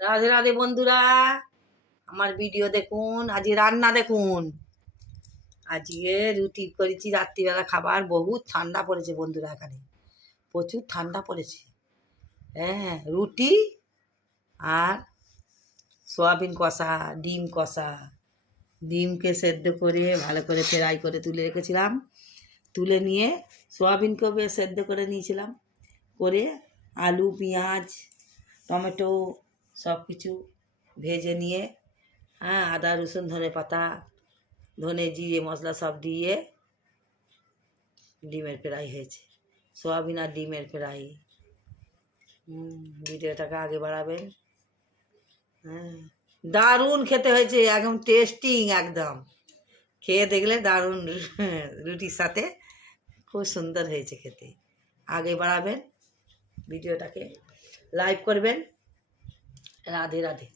রাধে রাধে বন্ধুরা, আমার ভিডিও দেখুন। আজকে রান্না দেখুন। আজকে রুটি করেছি রাত্রিবেলা খাবার। বহুত ঠান্ডা পড়েছে বন্ধুরা, এখানে প্রচুর ঠান্ডা পড়েছে। হ্যাঁ, রুটি আর সয়াবিন কষা, ডিম কষা। ডিমকে সেদ্ধ করে ভালো করে ফ্রাই করে তুলে রেখেছিলাম। তুলে নিয়ে সয়াবিনকেও বেশ সেদ্ধ করে নিয়েছিলাম, করে আলু পেঁয়াজ টমেটো সব কিছু ভেজে নিয়ে, হ্যাঁ, আদা রসুন ধনে পাতা ধনে জিরে মশলা সব দিয়ে ডিমের ফ্রাই হয়েছে। সয়াবিন আর ডিমের ফ্রাই। ভিডিওটাকে আগে বাড়াবেন। হ্যাঁ, দারুণ খেতে হয়েছে, একদম টেস্টিং। একদম খেয়ে দেখলে দারুণ। রুটির সাথে খুব সুন্দর হয়েছে খেতে। আগে বাড়াবেন, ভিডিওটাকে লাইক করবেন। রাধে রাধে।